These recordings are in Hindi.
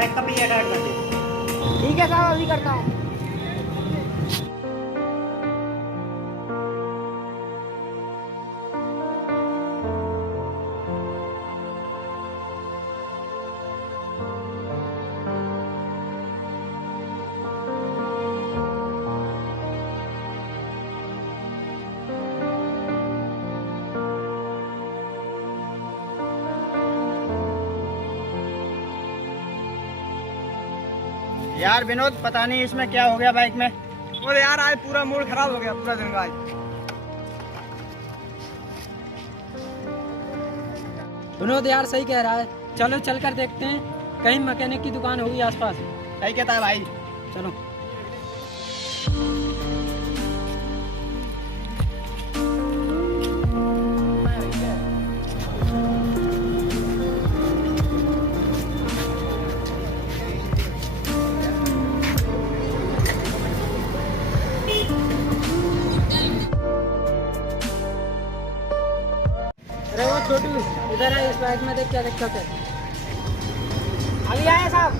बाइक का पहिया टाइट कर दे। ठीक है साहब, अभी करता हूँ। यार विनोद, पता नहीं इसमें क्या हो गया बाइक में। और यार आज पूरा मूड खराब हो गया, पूरा दिन का आज। विनोद यार सही कह रहा है, चलो चल कर देखते हैं, कहीं मैकेनिक की दुकान होगी आसपास। सही कहता है भाई। चलो। अरे वो छोटू, इधर है, इस बाइक में देख क्या दिक्कत है। अभी आए साहब।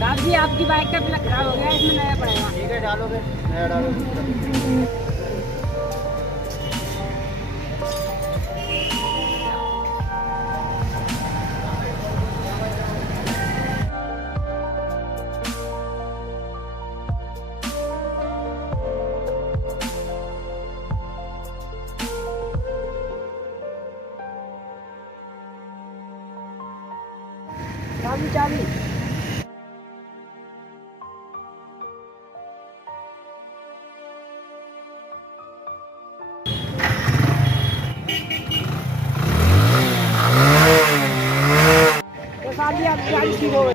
साहब जी, आपकी बाइक का प्लग खराब हो गया, इसमें नया पड़ेगा। ठीक है, डालो फिर, नया डालो। चाबी चाबी। तो साहब जी, आपकी गाड़ी ठीक हो गई।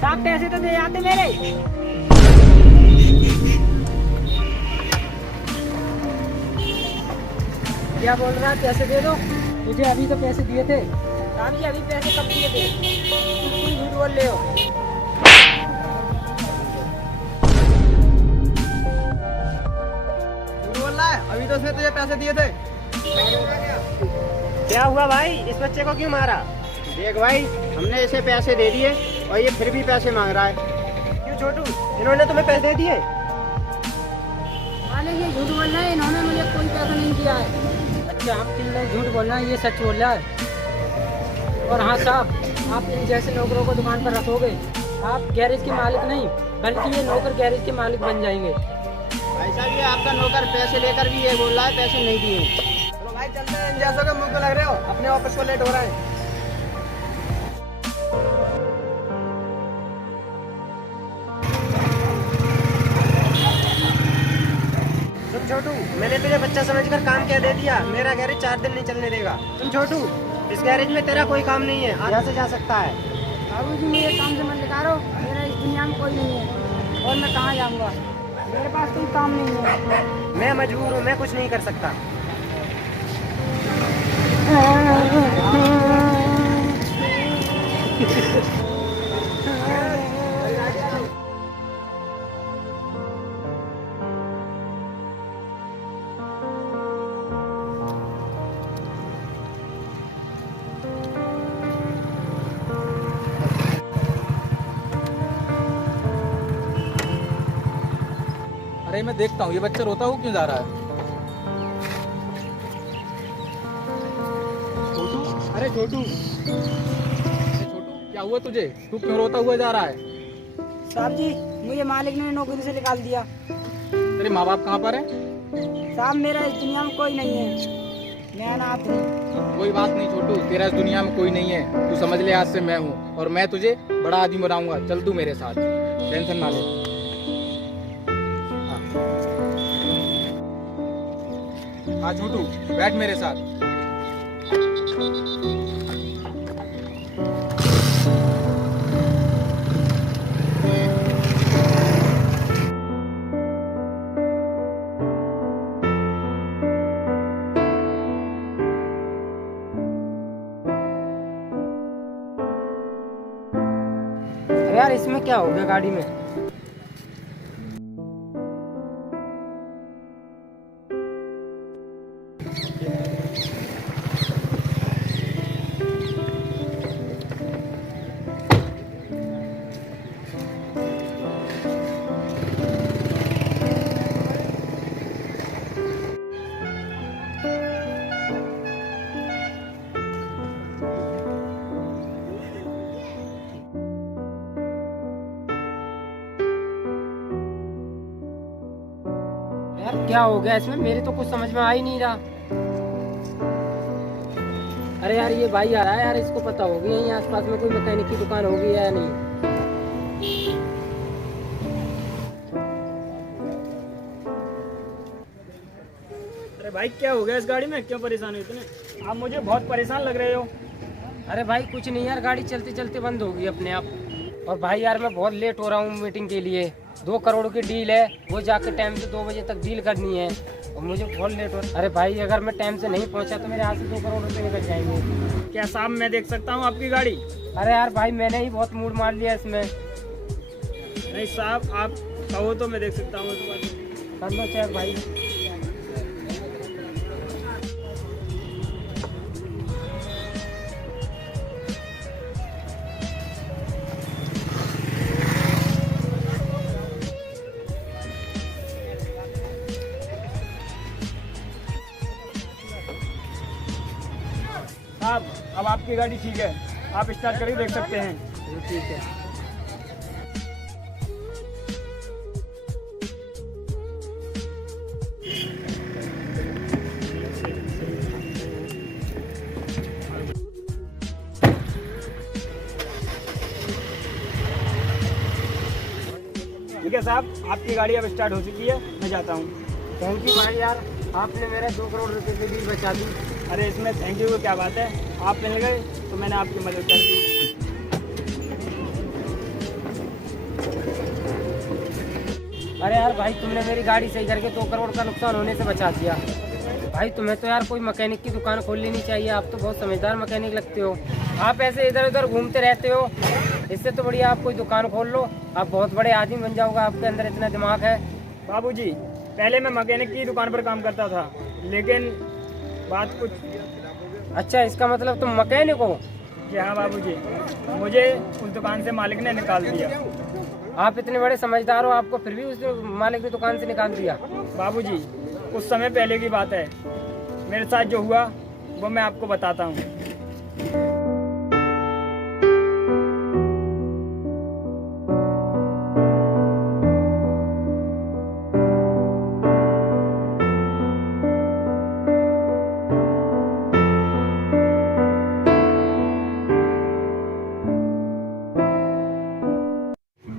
साहब पैसे तो दे आते मेरे। क्या बोल रहा है, पैसे दे दो। मुझे अभी तो पैसे दिए थे। साहब जी, अभी पैसे कब दिए थे? तुम झूठ बोल रहे हो। झूठ बोल रहा है, अभी तो उसने तुझे पैसे दिए थे। क्या हुआ भाई, इस बच्चे को क्यों मारा? देख भाई, हमने इसे पैसे दे दिए और ये फिर भी पैसे मांग रहा है। क्यों छोटू, इन्होंने तुम्हें पैसे दे दिए? अरे ये झूठ बोल रहा है, इन्होंने मुझे कोई पैसा नहीं दिया है। अच्छा, आप 3 लोग झूठ बोल रहे हैं, ये सच बोल रहा है। और हाँ साहब, आप इन जैसे नौकरों को दुकान पर रखोगे, आप गैरेज के मालिक नहीं, बल्कि ये नौकर गैरेज के मालिक बन जाएंगे। भाई साहब, ये आपका नौकर पैसे लेकर भी ये बोल रहा है पैसे नहीं दिए। चलो भाई चलते हैं, इन जैसों के मुंह को लग रहे हो, अपने ऑफिस को लेट हो रहा है। सुन छोटू, मैंने तुझे बच्चा समझकर काम क्या दे दिया, मेरा गैरेज 4 दिन नहीं चलने देगा। सुन छोटू, इस गैरेज में तेरा कोई काम नहीं है, यहाँ से जा सकता है। बाबू जी, मेरे काम से मत निकालो, मेरा इस दुनिया में कोई नहीं है और मैं कहाँ जाऊँगा, मेरे पास कोई काम नहीं है। मैं मजबूर हूँ, मैं कुछ नहीं कर सकता। अरे मैं देखता हूँ ये बच्चा रोता हुआ क्यों जा रहा है। छोटू, अरे छोटू, क्या हुआ तुझे, तू क्यों रोता हुआ जा रहा है? साहब जी, मुझे मालिक ने नौकरी से निकाल दिया। तेरे माँ बाप कहाँ पर हैं? साहब, मेरा इस दुनिया में कोई नहीं है, मैं अनाथ हूँ। कोई बात नहीं छोटू, तेरा इस दुनिया में कोई नहीं है, तू समझ ले आज से मैं हूँ और मैं तुझे बड़ा आदमी बनाऊंगा। चल तू मेरे साथ, टेंशन ना ले। हाँ। हाँ छोटू, बैठ मेरे साथ। अरे यार इसमें क्या हो गया गाड़ी में? यार क्या हो गया इसमें? मेरे तो कुछ समझ में आ ही नहीं रहा। अरे यार ये भाई आ रहा है यार, इसको पता होगी यहीं आसपास में कोई मैकेनिक की दुकान होगी या नहीं। अरे भाई क्या हो गया इस गाड़ी में, क्यों परेशान हो इतने? आप मुझे बहुत परेशान लग रहे हो। अरे भाई कुछ नहीं यार, गाड़ी चलते चलते बंद होगी अपने आप। और भाई यार मैं बहुत लेट हो रहा हूँ मीटिंग के लिए। 2 करोड़ की डील है, वो जाकर टाइम से 2 बजे तक डील करनी है और मुझे बहुत लेट हो। अरे भाई अगर मैं टाइम से नहीं पहुँचा तो मेरे हाथ से 2 करोड़ रुपये निकल जाएंगे। क्या साहब मैं देख सकता हूँ आपकी गाड़ी? अरे यार भाई मैंने ही बहुत मूड मार लिया इसमें। नहीं साहब, आप कहो तो मैं देख सकता हूँ इस बार। कर लो चेक भाई। साहब अब आपकी गाड़ी ठीक है, आप स्टार्ट करके देख सकते हैं। ठीक है। ठीक है साहब, आपकी गाड़ी अब स्टार्ट हो चुकी है, मैं जाता हूँ। थैंक यू भाई यार, आपने मेरा 2 करोड़ रुपए की डील बचा दी। अरे इसमें थैंक यू की क्या बात है, आप मिल गए तो मैंने आपकी मदद कर दी। अरे यार भाई तुमने मेरी गाड़ी सही करके 2 करोड़ का नुकसान होने से बचा दिया। भाई तुम्हें तो यार कोई मैकेनिक की दुकान खोल लेनी चाहिए, आप तो बहुत समझदार मैकेनिक लगते हो। आप ऐसे इधर उधर घूमते रहते हो, इससे तो बढ़िया आप कोई दुकान खोल लो, आप बहुत बड़े आदमी बन जाओगे, आपके अंदर इतना दिमाग है। बाबूजी पहले मैं मैकेनिक की दुकान पर काम करता था, लेकिन बात कुछ। अच्छा इसका मतलब तुम मैकेनिक हो? जी हाँ बाबूजी, मुझे उस दुकान से मालिक ने निकाल दिया। आप इतने बड़े समझदार हो, आपको फिर भी उस मालिक की दुकान से निकाल दिया? बाबूजी उस समय पहले की बात है, मेरे साथ जो हुआ वो मैं आपको बताता हूँ।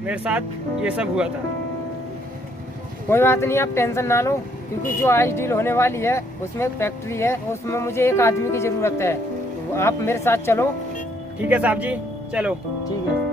मेरे साथ ये सब हुआ था। कोई बात नहीं, आप टेंशन ना लो, क्योंकि जो आज डील होने वाली है उसमें एक फैक्ट्री है, उसमें मुझे एक आदमी की ज़रूरत है। तो आप मेरे साथ चलो। ठीक है साहब जी, चलो। ठीक है।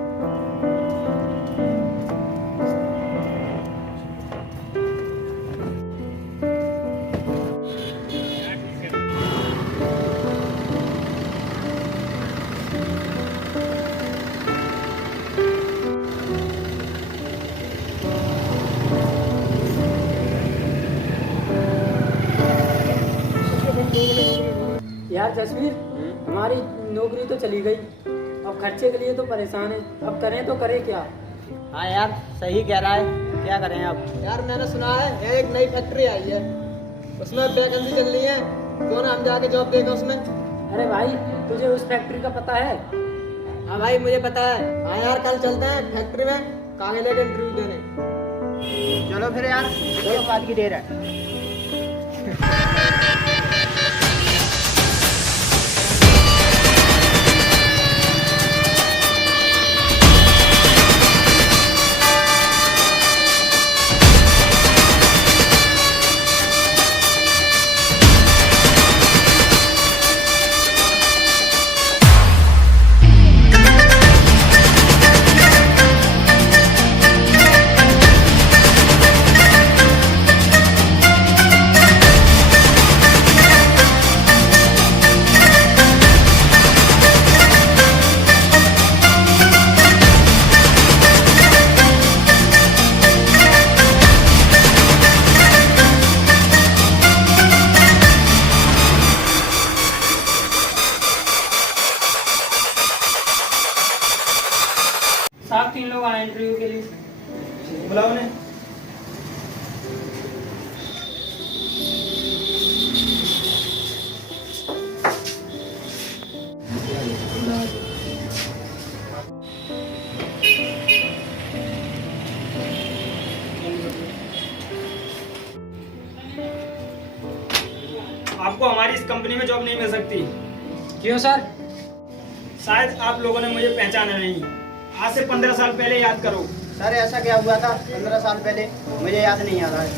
यार जसवीर, हमारी नौकरी तो चली गई, अब खर्चे के लिए तो परेशान है, अब करें तो करें क्या? हाँ यार सही कह रहा है, क्या करें अब? यार मैंने सुना है एक नई फैक्ट्री आई है, उसमें वैकेंसी चल रही है, क्यों ना हम जाके जॉब देगा उसमें। अरे भाई तुझे उस फैक्ट्री का पता है? हाँ भाई मुझे पता है। हाँ यार कल चलते हैं फैक्ट्री में, कागज लेके इंटरव्यू देने। चलो फिर यार, चलो बात की देर है। 3 लोग आए इंटरव्यू के लिए। बुलाओ ने। आपको हमारी इस कंपनी में जॉब नहीं मिल सकती। क्यों सर? शायद आप लोगों ने मुझे पहचाना नहीं। आज से 15 साल पहले याद करो। सर ऐसा क्या हुआ था 15 साल पहले? मुझे याद नहीं आ रहा है,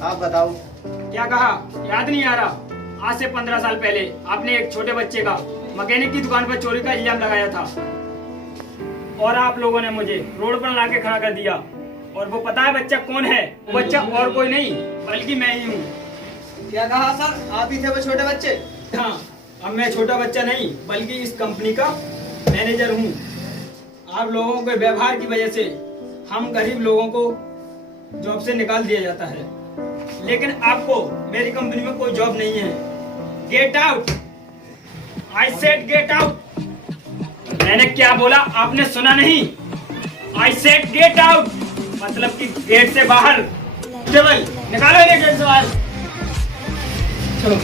आप बताओ। क्या कहा? याद नहीं आ रहा? आज से 15 साल पहले आपने एक छोटे बच्चे का मैकेनिक की दुकान पर चोरी का इल्जाम लगाया था और आप लोगों ने मुझे रोड पर ला के खड़ा कर दिया। और वो पता है बच्चा कौन है? वो बच्चा और कोई नहीं बल्कि मैं ही हूँ। क्या कहा सर? आप ही थे वो छोटे बच्चे? हाँ, अब मैं छोटा बच्चा नहीं बल्कि इस कंपनी का मैनेजर हूँ। आप लोगों के व्यवहार की वजह से हम गरीब लोगों को जॉब से निकाल दिया जाता है, लेकिन आपको मेरी कंपनी में कोई जॉब नहीं है। Get out! I said get out! मैंने क्या बोला आपने सुना नहीं? आई सेड गेट आउट मतलब कि गेट से बाहर। टेबल निकालो इन्हें गेट से बाहर। चलो।